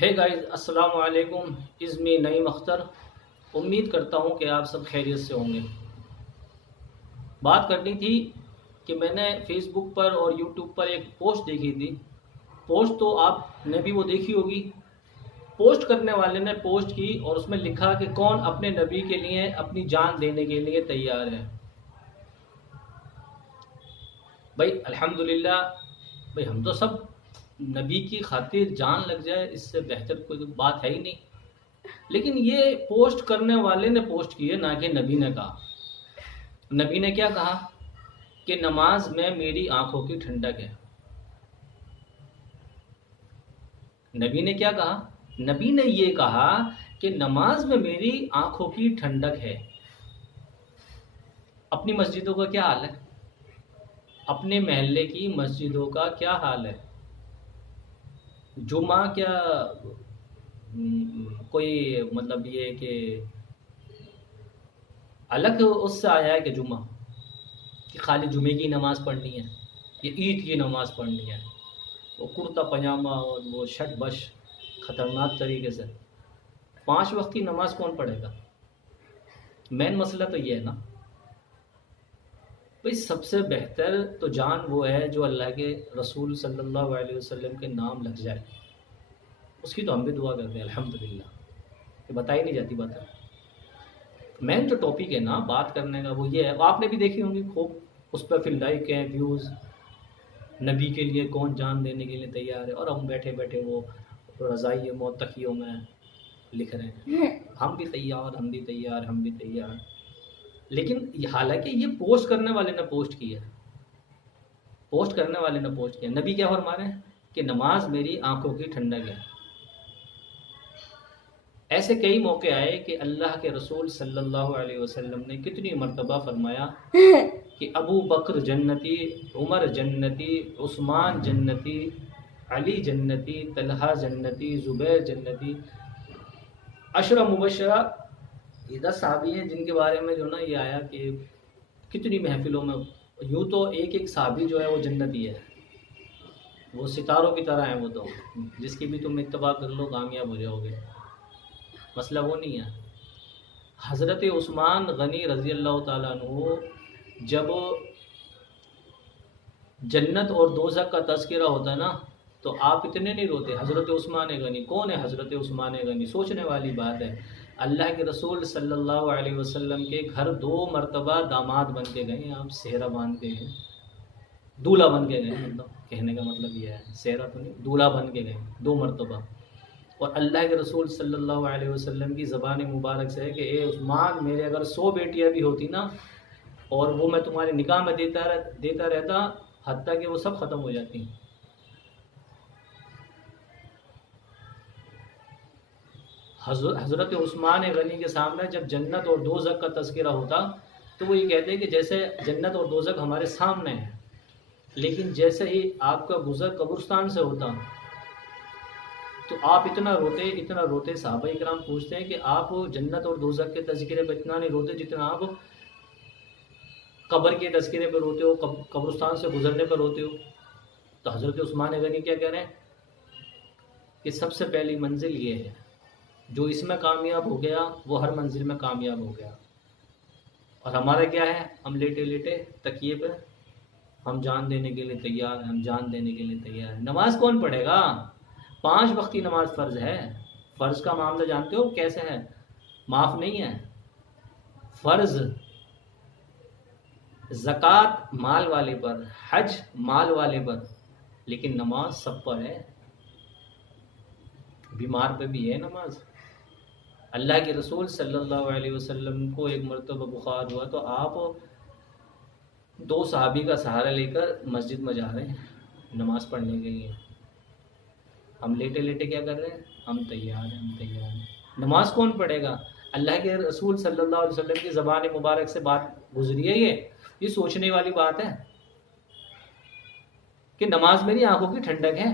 ہے گائز، السلام علیکم. ازمی نعیم اختر. امید کرتا ہوں کہ آپ سب خیریت سے ہوں گے. بات کرنی تھی کہ میں نے فیس بک پر اور یوٹیوب پر ایک پوسٹ دیکھی تھی. پوسٹ تو آپ نے بھی وہ دیکھی ہوگی. پوسٹ کرنے والے نے پوسٹ کی اور اس میں لکھا کہ کون اپنے نبی کے لیے اپنی جان دینے کے لیے تیار ہے. بھائی الحمدللہ، بھائی ہم تو سب نبی کی خاطر جان لگ جائے اس سے بہتر کوئی بات ہے ہی نہیں. لیکن یہ پوسٹ کرنے والے نے پوسٹ کی ہے، نہ کہ نبی نے کہا. نبی نے کیا کہا کہ نماز میں میری آنکھوں کی ٹھنڈک ہے. نبی نے کیا کہا؟ نبی نے یہ کہا کہ نماز میں میری آنکھوں کی ٹھنڈک ہے. اپنی مسجدوں کا کیا حال ہے؟ اپنے محلے کی مسجدوں کا کیا حال ہے؟ جمعہ کیا کوئی مطلب یہ کہ الگ اس سے آیا ہے کہ جمعہ کہ خالی جمعے کی نماز پڑھنی ہے یا عید کی نماز پڑھنی ہے؟ وہ کرتا پاجامہ اور وہ شٹ بش خطرناک طریقے سے 5 وقت کی نماز کون پڑھے گا؟ مین مسئلہ تو یہ ہے نا بھئی، سب سے بہتر تو جان وہ ہے جو اللہ کے رسول صلی اللہ علیہ وسلم کے نام لگ جائے. اس کی تو ہم بھی دعا کرتے ہیں الحمدللہ. یہ بتائی نہیں جاتی بات ہے. مین جو ٹاپک ہے نا بات کرنے کا وہ یہ ہے. آپ نے بھی دیکھی ہوں گی خوب، اس پہ پھر لائک ہیں، ویوز. نبی کے لیے کون جان دینے کے لیے تیار ہے، اور ہم بیٹھے بیٹھے وہ رضائی موت تقیوں میں لکھ رہے ہیں ہم بھی تیار، ہم بھی تیار، ہم بھی تیار. لیکن حالانکہ یہ پوسٹ کرنے والے نے پوسٹ کی ہے. پوسٹ کرنے والے نے پوسٹ کیا. نبی کیا فرما رہے ہیں کہ نماز میری آنکھوں کی ٹھنڈک ہے. ایسے کئی موقع آئے کہ اللہ کے رسول صلی اللہ علیہ وسلم نے کتنی مرتبہ فرمایا کہ ابو بکر جنتی، عمر جنتی، عثمان جنتی، علی جنتی، طلحہ جنتی، زبیر جنتی. 10 مبشرہ، یہ 10 صحابی ہیں جن کے بارے میں جو نا یہ آیا کہ کتنی محفلوں میں. یوں تو ایک ایک صحابی جو ہے وہ جنتی ہے، وہ ستاروں کی طرح ہیں. وہ تو جس کی بھی تم اتباع کر لو کامیاب ہو جاؤ گے. مسئلہ وہ نہیں ہے. حضرت عثمان غنی رضی اللہ تعالیٰ عنہ جب جنت اور دوزخ کا تذکرہ ہوتا ہے نا تو آپ اتنے نہیں روتے. حضرت عثمان غنی کون ہے؟ حضرت عثمان غنی سوچنے والی بات ہے. اللہ کے رسول صلی اللہ علیہ وسلم کے گھر 2 مرتبہ داماد بن کے گئے. آپ صحرا باندھ کے گئے، دولہا بن کے گئے. مطلب کہنے کا مطلب یہ ہے، صحرا تو نہیں، دولہا بن کے گئے 2 مرتبہ. اور اللہ کے رسول صلی اللہ علیہ وسلم کی زبان مبارک سے ہے کہ اے عثمان، میرے اگر 100 بیٹیاں بھی ہوتی نا اور وہ میں تمہارے نکاح میں دیتا رہتا، حتیٰ کہ وہ سب ختم ہو جاتی. حضرت عثمان غنی کے سامنے جب جنت اور دوزخ کا تذکرہ ہوتا تو وہ یہ کہتے ہیں کہ جیسے جنت اور دوزخ ہمارے سامنے ہیں، لیکن جیسے ہی آپ کا گزر قبرستان سے ہوتا تو آپ اتنا روتے. صحابہ کرام پوچھتے ہیں کہ آپ جنت اور دوزخ کے تذکرے پہ اتنا نہیں روتے جتنا آپ قبر کے تذکرے پہ روتے ہو، قبرستان سے گزرنے پر روتے ہو. تو حضرت عثمان غنی کیا کہہ رہے ہیں کہ سب سے پہلی منزل یہ ہے، جو اس میں کامیاب ہو گیا وہ ہر منزل میں کامیاب ہو گیا. اور ہمارا کیا ہے؟ ہم لیٹے لیٹے تکیے پہ ہم جان دینے کے لیے تیار ہیں، ہم جان دینے کے لیے تیار ہیں. نماز کون پڑھے گا؟ 5 وقت کی نماز فرض ہے. فرض کا معاملہ جانتے ہو کیسے ہے؟ معاف نہیں ہے. فرض زکوٰۃ مال والے پر، حج مال والے پر، لیکن نماز سب پر ہے. بیمار پہ بھی ہے نماز. اللہ کے رسول صلی اللہ علیہ وسلم کو ایک مرتبہ بخار ہوا تو آپ 2 صحابی کا سہارا لے کر مسجد میں جا رہے ہیں نماز پڑھنے کے لیے. ہم لیٹے لیٹے کیا کر رہے ہیں؟ ہم تیار ہیں، ہم تیار ہیں. نماز کون پڑھے گا؟ اللہ کے رسول صلی اللہ علیہ وسلم کی زبان مبارک سے بات گزری ہے. یہ سوچنے والی بات ہے کہ نماز میری آنکھوں کی ٹھنڈک ہے.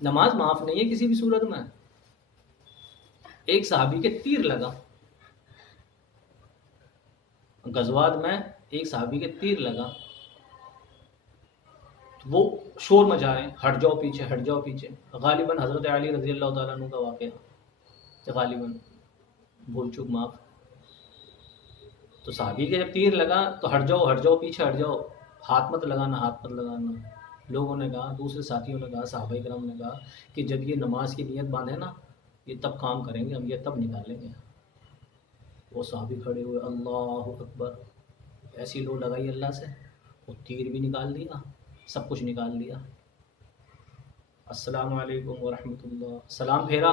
نماز معاف نہیں ہے کسی بھی صورت میں. ایک صحابی کے تیر لگا غزوات میں، ایک صحابی کے تیر لگا، وہ شور مچا رہے ہیں، ہٹ جاؤ پیچھے، ہٹ جاؤ پیچھے. غالباً حضرت علی رضی اللہ تعالیٰ عنہ کا واقعہ، غالباً بھول چوک معاف. تو صحابی کے جب تیر لگا تو ہٹ جاؤ، ہٹ جاؤ پیچھے، ہٹ جاؤ، ہاتھ مت لگانا، ہاتھ مت لگانا. لوگوں نے کہا، دوسرے ساتھیوں نے کہا، صحابہ کرام نے کہا کہ جب یہ نماز کی نیت باندھے نا، یہ تب کام کریں گے ہم، یہ تب نکالیں گے. وہ صحابی کھڑے ہوئے، اللہ اکبر، ایسی لو لگائی اللہ سے، وہ تیر بھی نکال دیا، سب کچھ نکال دیا. السلام علیکم ورحمۃ اللہ، سلام پھیرا،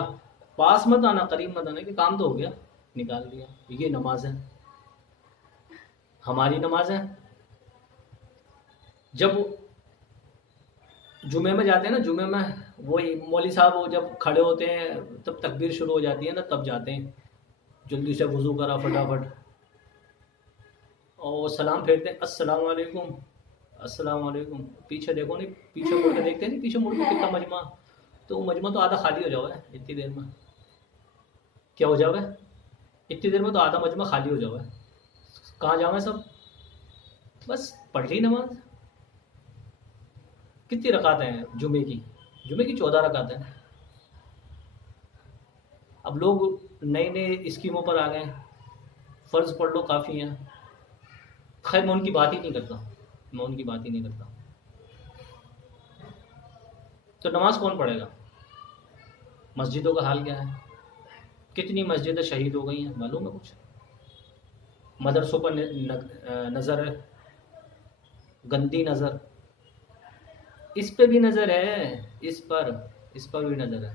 پاس مت آنا، قریب مت آنا، کہ کام تو ہو گیا، نکال دیا. یہ نماز ہے، ہماری نماز ہے. جب جمعے میں جاتے ہیں نا، جمعے میں وہی مولوی صاحب وہ جب کھڑے ہوتے ہیں تب تکبیر شروع ہو جاتی ہے نا، تب جاتے ہیں، جلدی سے وضو کرا فٹافٹ، اور سلام پھیرتے ہیں، السلام علیکم، السلام علیکم. پیچھے دیکھو نہیں، پیچھے مڑ کے دیکھتے نہیں، پیچھے مڑ کے کتنا مجمع، تو وہ مجمع تو آدھا خالی ہو جاؤ ہے اتنی دیر میں. کیا ہو جاؤ ہے اتنی دیر میں؟ تو آدھا مجمع خالی ہو جاؤ ہے. کہاں جاؤں ہے سب؟ بس پڑھ لی نماز. کتنی رکعتیں ہیں جمعے کی؟ جمعے کی 14 رکعتیں. اب لوگ نئے نئے اسکیموں پر آ گئے، فرض پڑھ لو کافی ہیں. خیر میں ان کی بات ہی نہیں کرتا، میں ان کی بات ہی نہیں کرتا. تو نماز کون پڑھے گا؟ مسجدوں کا حال کیا ہے؟ کتنی مسجدیں شہید ہو گئی ہیں معلوم ہے کچھ؟ مدرسوں پر نظر ہے، گندی نظر، اس پہ بھی نظر ہے، اس پر بھی نظر ہے،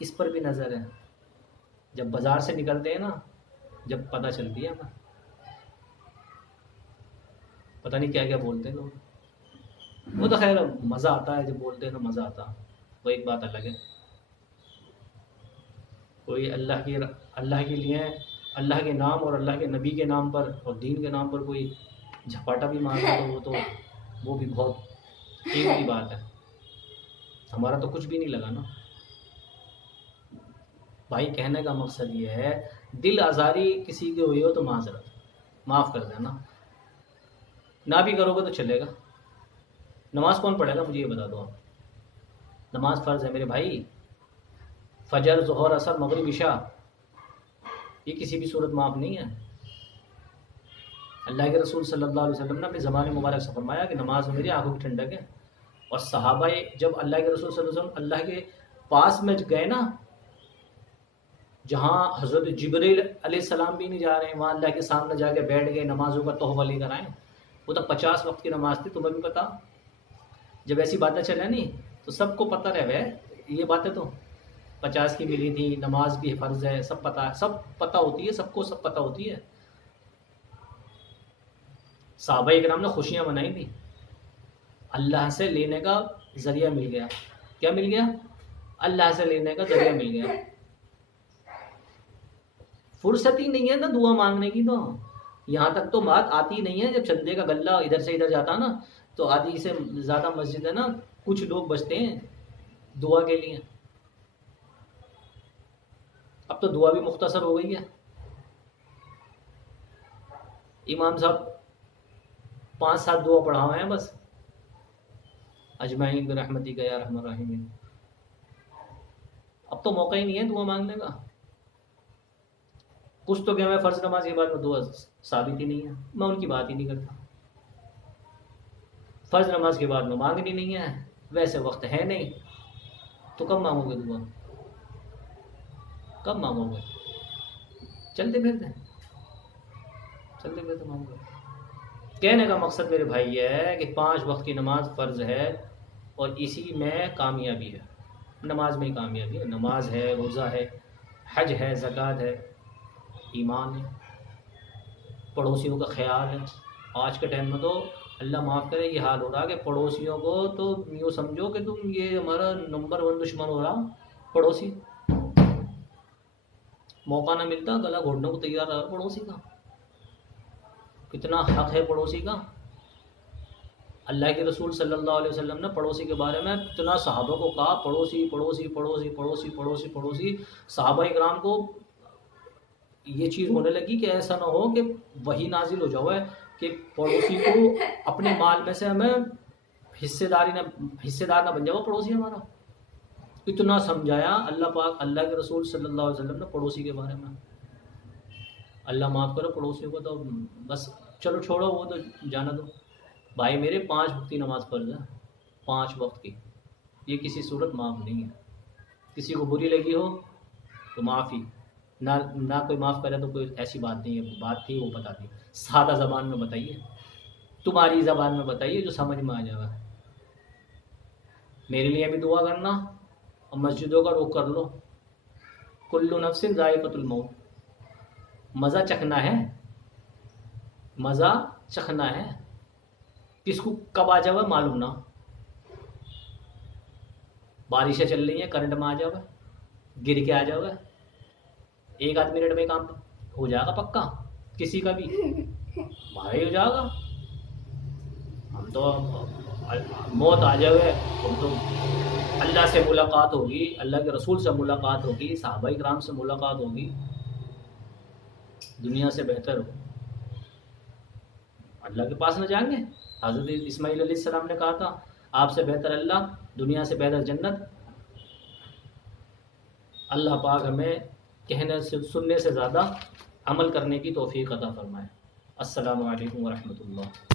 اس پر بھی نظر ہے. جب بازار سے نکلتے ہیں نا، جب پتہ چلتی ہے ہمیں، پتہ نہیں کیا کیا بولتے ہیں لوگ. وہ تو خیر مزہ آتا ہے جب بولتے ہیں تو مزہ آتا، وہ ایک بات الگ ہے. کوئی اللہ کے لیے، اللہ کے نام اور اللہ کے نبی کے نام پر اور دین کے نام پر کوئی جھپاٹا بھی مارتا تو وہ بھی بہت قیمتی بات ہے. ہمارا تو کچھ بھی نہیں لگا نا بھائی. کہنے کا مقصد یہ ہے، دل آزاری کسی کی ہوئی ہو تو معذرت، معاف کر دینا، نہ بھی کرو گے تو چلے گا. نماز کون پڑھے گا مجھے یہ بتا دو آپ. نماز فرض ہے میرے بھائی، فجر، ظہر، عصر، مغرب، عشاء، یہ کسی بھی صورت معاف نہیں ہے. اللہ کے رسول صلی اللہ علیہ وسلم نے اپنے زبان مبارک سے فرمایا کہ نماز میری آنکھوں کی ٹھنڈک ہے. اور صحابہ جب اللہ کے رسول صلی اللہ علیہ وسلم اللہ کے پاس میں گئے نا، جہاں حضرت جبریل علیہ السلام بھی نہیں جا رہے ہیں، وہاں اللہ کے سامنے جا کے بیٹھ گئے، نمازوں کا تحفہ لے کر آئے. وہ تو 50 وقت کی نماز تھی، تمہیں بھی پتا. جب ایسی باتیں چلیں نہیں تو سب کو پتہ رہے یہ باتیں تو 50 کی ملی تھی، نماز بھی فرض ہے، سب پتہ ہے، سب پتہ ہوتی ہے، سب کو سب پتہ ہوتی ہے. صحابہ کرام نے خوشیاں منائی تھیں، اللہ سے لینے کا ذریعہ مل گیا. کیا مل گیا؟ اللہ سے لینے کا ذریعہ مل گیا. فرصت ہی نہیں ہے نا دعا مانگنے کی. تو یہاں تک تو بات آتی نہیں ہے، جب چندے کا غلہ ادھر سے ادھر جاتا نا تو آدھی سے زیادہ مسجد ہے نا، کچھ لوگ بچتے ہیں دعا کے لیے. اب تو دعا بھی مختصر ہو گئی ہے. امام صاحب 5-7 دعا پڑھا ہوئے ہیں بس، اجمعین برحمتی کا یا ارحم الراحمین. اب تو موقع ہی نہیں ہے دعا مانگنے کا. کچھ تو کہ میں فرض نماز کے بعد میں دعا ثابت ہی نہیں ہے، میں ان کی بات ہی نہیں کرتا. فرض نماز کے بعد میں مانگنی نہیں ہے، ویسے وقت ہے نہیں، تو کب مانگو گے دعا؟ کب مانگو گے؟ چلتے پھرتے مانگو گے. کہنے کا مقصد میرے بھائی یہ ہے کہ 5 وقت کی نماز فرض ہے، اور اسی میں کامیابی ہے. نماز میں ہی کامیابی ہے. نماز ہے، روزہ ہے، حج ہے، زکوٰۃ ہے، ایمان ہے، پڑوسیوں کا خیال ہے. آج کے ٹائم میں تو اللہ معاف کرے یہ حال ہو رہا کہ پڑوسیوں کو تو یوں سمجھو کہ تم یہ ہمارا نمبر 1 دشمن ہو رہا. پڑوسی موقع نہ ملتا گلا گھوٹنے کو تیار رہا پڑوسی کا. کتنا حق ہے پڑوسی کا. اللہ کے رسول صلی اللہ علیہ وسلم نے پڑوسی کے بارے میں اتنا صحابہ کو کہا، پڑوسی پڑوسی پڑوسی پڑوسی پڑوسی پڑوسی. صحابہ کرام کو یہ چیز ہونے لگی کہ ایسا نہ ہو کہ وہی نازل ہو جاؤ ہے کہ پڑوسی کو اپنے مال میں سے ہمیں حصے دار نہ بن جاؤ پڑوسی ہمارا. اتنا سمجھایا اللہ پاک، اللہ کے رسول صلی اللہ علیہ وسلم نے پڑوسی کے بارے میں. اللہ معاف کرو پڑوسیوں کو تو بس چلو چھوڑو، وہ تو جانا دو. بھائی میرے 5 وقت کی نماز فرض ہے، 5 وقت کی، یہ کسی صورت معاف نہیں ہے. کسی کو بری لگی ہو تو معافی، نہ کوئی معاف کرے تو کوئی ایسی بات نہیں ہے. بات تھی وہ بتا دی، سادہ زبان میں بتائیے، تمہاری زبان میں بتائیے جو سمجھ میں آ جائے گا. میرے لیے بھی دعا کرنا اور مسجدوں کا رخ کر لو. کل نفس ذائقۃ الموت. مزہ چکھنا ہے، مزہ چکھنا ہے. کس کو کب آ جاوے معلوم نہ. بارشیں چل رہی ہیں، کرنٹ میں آ جاوے، گر کے آ جاوے. 1 آدھ منٹ میں کام ہو جائے گا پکا، کسی کا بھی بھائی ہو جائے گا. ہم تو موت آ جائے ہم تو اللہ سے ملاقات ہوگی، اللہ کے رسول سے ملاقات ہوگی، صحابہ کرام سے ملاقات ہوگی. دنیا سے بہتر ہو اللہ کے پاس نہ جائیں گے. حضرت اسماعیل علیہ السلام نے کہا تھا آپ سے بہتر اللہ، دنیا سے بہتر جنت. اللہ پاک ہمیں کہنے سے سننے سے زیادہ عمل کرنے کی توفیق عطا فرمائے. السلام علیکم ورحمۃ اللہ.